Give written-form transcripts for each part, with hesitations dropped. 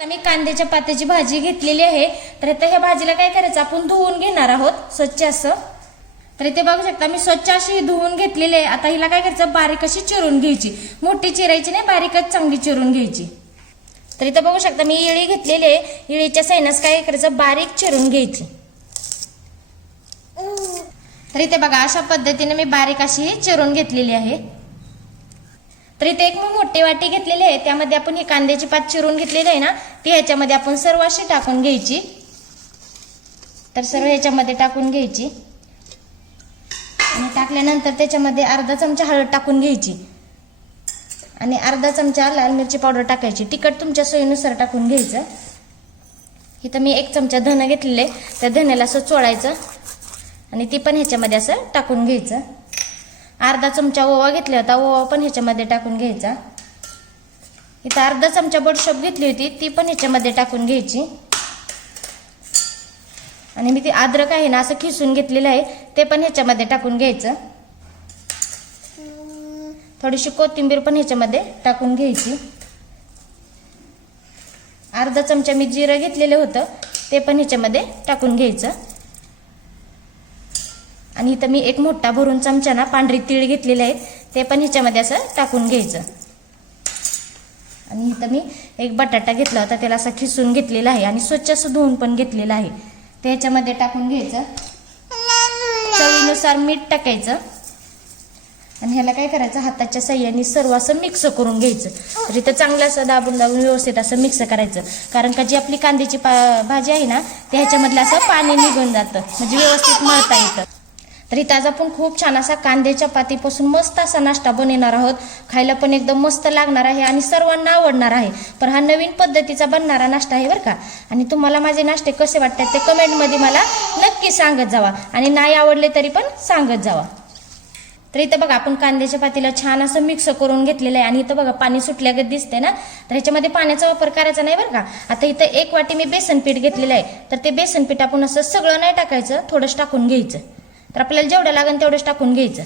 मी कांद्याच्या पात्याची भाजी घेतलेली आहे. तर इथे ह्या भाजीला काय करायचं, आपण धुवून घेणार आहोत स्वच्छ असं. तर इथे बघू शकता मी स्वच्छ अशी धुवून घेतलेली आहे. आता हिला काय करायचं, बारीक अशी चिरून घ्यायची, मोठी चिरायची नाही, बारीकच चांगली चिरून घ्यायची. तर इथे बघू शकता मी इळी घेतलेली आहे. इळीच्या साईनस काय करायचं, बारीक चिरून घ्यायची. तर इथे बघा अशा पद्धतीने मी बारीक अशी चिरून घेतलेली आहे. तर इथे एक मी मोठी वाटी घेतलेली आहे, त्यामध्ये आपण ही कांद्याची पात चिरून घेतलेली आहे ना, ती ह्याच्यामध्ये आपण सर्व अशी टाकून घ्यायची. तर सर्व ह्याच्यामध्ये टाकून घ्यायची आणि टाकल्यानंतर त्याच्यामध्ये अर्धा चमचा हळद टाकून घ्यायची आणि अर्धा चमचा लाल मिरची पावडर टाकायची. तिखट तुमच्या सोयीनुसार टाकून घ्यायचं. इथं मी 1 चमचा धन घेतलेले, त्या धन्याला असं चोळायचं आणि ती पण ह्याच्यामध्ये असं टाकून घ्यायचं. अर्धा चमचा ओवा घेतला होता, ओवा पण ह्याच्यामध्ये टाकून घ्यायचा. इथं अर्धा चमचा बडीशेप घेतली होती, ती पण ह्याच्यामध्ये टाकून घ्यायची. आणि मी ती अद्रक आहे ना असं खिसून घेतलेलं आहे, ते पण ह्याच्यामध्ये टाकून घ्यायचं. थोडीशी कोथिंबीर पण ह्याच्यामध्ये टाकून घ्यायची. अर्धा चमचा मी जिरं घेतलेलं होतं, ते पण ह्याच्यामध्ये टाकून घ्यायचं. आणि इथं मी एक मोठा भरून चमचा ना पांढरी तीळ घेतलेले आहेत, ते पण ह्याच्यामध्ये असं टाकून घ्यायचं. आणि इथं मी एक बटाटा घेतला होता, त्याला असं खिसून घेतलेला आहे आणि स्वच्छ असं धुवून पण घेतलेला आहे, ते ह्याच्यामध्ये टाकून घ्यायचं. चवीनुसार मीठ टाकायचं आणि ह्याला काय करायचं, हाताच्या साह्याने सर्व असं मिक्स करून घ्यायचं. तर इथं चांगलं असं दाबून व्यवस्थित असं मिक्स करायचं, कारण का जी आपली कांद्याची भाजी आहे ना, ते ह्याच्यामधलं असं पाणी निघून जातं, म्हणजे व्यवस्थित मळता येतं. तर इथं आज आपण खूप छान असा कांद्याच्या पातीपासून मस्त असा नाश्ता बनवणार आहोत. खायला पण एकदम मस्त लागणार आहे आणि सर्वांना आवडणार आहे. पण हा नवीन पद्धतीचा बनणारा नाश्ता आहे बरं का. आणि तुम्हाला माझे नाश्ते कसे वाटतात ते कमेंटमध्ये मला नक्की सांगत जावा आणि नाही आवडले तरी पण सांगत जावा. तर इथं बघा आपण कांद्याच्या पातीला छान असं मिक्स करून घेतलेलं आहे आणि इथं बघा पाणी सुटल्यागत दिसतंय ना, तर ह्याच्यामध्ये पाण्याचा वापर करायचा नाही बरं का. आता इथं 1 वाटी मी बेसन पीठ घेतलेलं आहे, तर ते बेसन पीठ आपण असं सगळं नाही टाकायचं, थोडंच टाकून घ्यायचं. तर आपल्याला जेवढं लागेल तेवढंच टाकून घ्यायचं.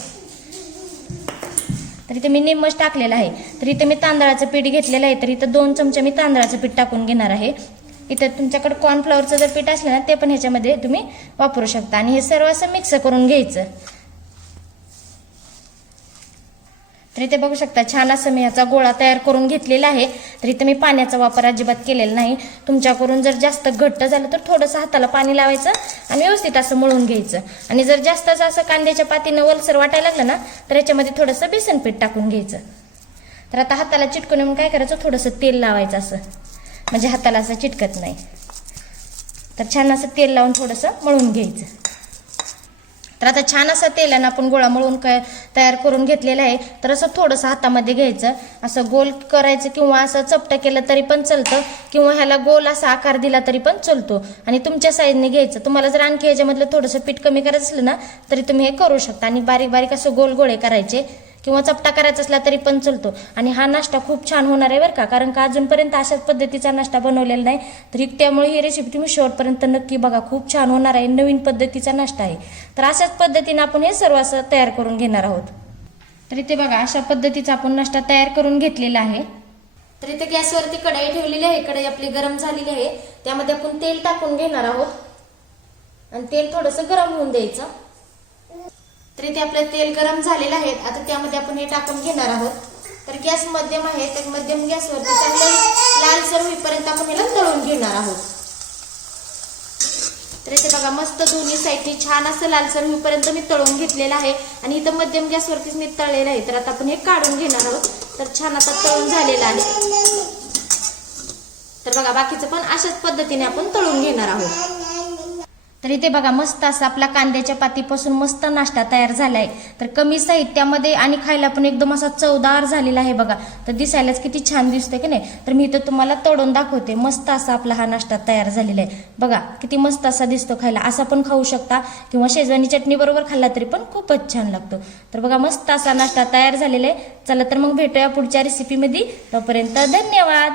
तर इथे मी निम्मच टाकलेलं आहे. तर इथे मी तांदळाचं पीठ घेतलेलं आहे, तर इथं 2 चमचे मी तांदळाचं पीठ टाकून घेणार आहे. इथं तुमच्याकडे कॉर्नफ्लॉवरचं जर पीठ असलं ना, ते पण ह्याच्यामध्ये तुम्ही वापरू शकता. आणि हे सर्व असं मिक्स करून घ्यायचं. तर इथे बघू शकता छान असं मी ह्याचा गोळा तयार करून घेतलेला आहे. तर इथे मी पाण्याचा वापर अजिबात केलेला नाही. तुमच्याकडून जर जास्त घट्ट झालं तर थोडंसं हाताला पाणी लावायचं आणि व्यवस्थित असं मळून घ्यायचं. आणि जर जास्तच असं कांद्याच्या पातीनं वलसर वाटायला लागलं ना, तर याच्यामध्ये थोडंसं बेसन पीठ टाकून घ्यायचं. तर आता हाताला चिटकून म्हणून काय करायचं, थोडंसं तेल लावायचं असं, म्हणजे हाताला असं चिटकत नाही. तर छान असं तेल लावून थोडंसं मळून घ्यायचं. तर आता छान असा तेलानं आपण गोळा मळून तयार करून घेतलेला आहे. तर असं थोडंसं हातामध्ये घ्यायचं, असं गोल करायचं किंवा असं चपटं केलं तरी पण चालतं, किंवा ह्याला गोल असा आकार दिला तरी पण चालतो. आणि तुमच्या साईजने घ्यायचं. तुम्हाला जर आणखी ह्याच्यामधलं थोडंसं पीठ कमी करायचं असलं ना, तरी तुम्ही हे करू शकता. आणि बारीक बारीक असं गोल गोळे करायचे किंवा चपटा करायचा असला तरी पण चालतो. आणि हा नाश्ता खूप छान होणार आहे बरं का, कारण का अजूनपर्यंत अशाच पद्धतीचा नाश्ता बनवलेला नाही. तर त्यामुळे ही रेसिपी तुम्ही शेवटपर्यंत नक्की बघा, खूप छान होणार आहे. नवीन पद्धतीचा नाश्ता आहे. तर अशाच पद्धतीने आपण हे सर्व असं तयार करून घेणार आहोत. तर इथे बघा अशा पद्धतीचा आपण नाश्ता तयार करून घेतलेला आहे. तर इथे गॅसवरती कढई ठेवलेली आहे. कढई आपली गरम झालेली आहे. त्यामध्ये आपण तेल टाकून घेणार आहोत आणि तेल थोडंसं गरम होऊन द्यायचं. तर इथे आपलं तेल गरम झालेलं आहे. आता त्यामध्ये आपण हे टाकून घेणार आहोत. तर गॅस मध्यम आहे, तर मध्यम गॅसवरती चांगलं लालसर होईपर्यंत आपण याला तळून घेणार आहोत. तर इथे बघा मस्त दोन्ही साईडनी छान असं लालसर होईपर्यंत मी तळून घेतलेलं आहे. आणि इथं मध्यम गॅसवरतीच मी तळलेलं आहे. तर आता आपण हे काढून घेणार आहोत. तर छान आता तळून झालेलं आहे. तर बघा बाकीचं पण अशाच पद्धतीने आपण तळून घेणार आहोत. तर इथे बघा मस्त असा आपला कांद्याच्या पातीपासून मस्त नाश्ता तयार झालाय. तर कमी साहित्यामध्ये आणि खायला पण एकदम असा चवदार झालेला आहे बघा. तर दिसायलाच किती छान दिसतंय की नाही. तर मी इथं तुम्हाला तळून दाखवते. मस्त असा आपला हा नाश्ता तयार झालेला आहे बघा, किती मस्त असा दिसतो खायला. असा पण खाऊ शकता किंवा शेजवानी चटणी बरोबर खाल्ला तरी पण खूपच छान लागतो. तर बघा मस्त असा नाश्ता तयार झालेला आहे. चला तर मग भेटूया पुढच्या रेसिपीमध्ये. तोपर्यंत धन्यवाद.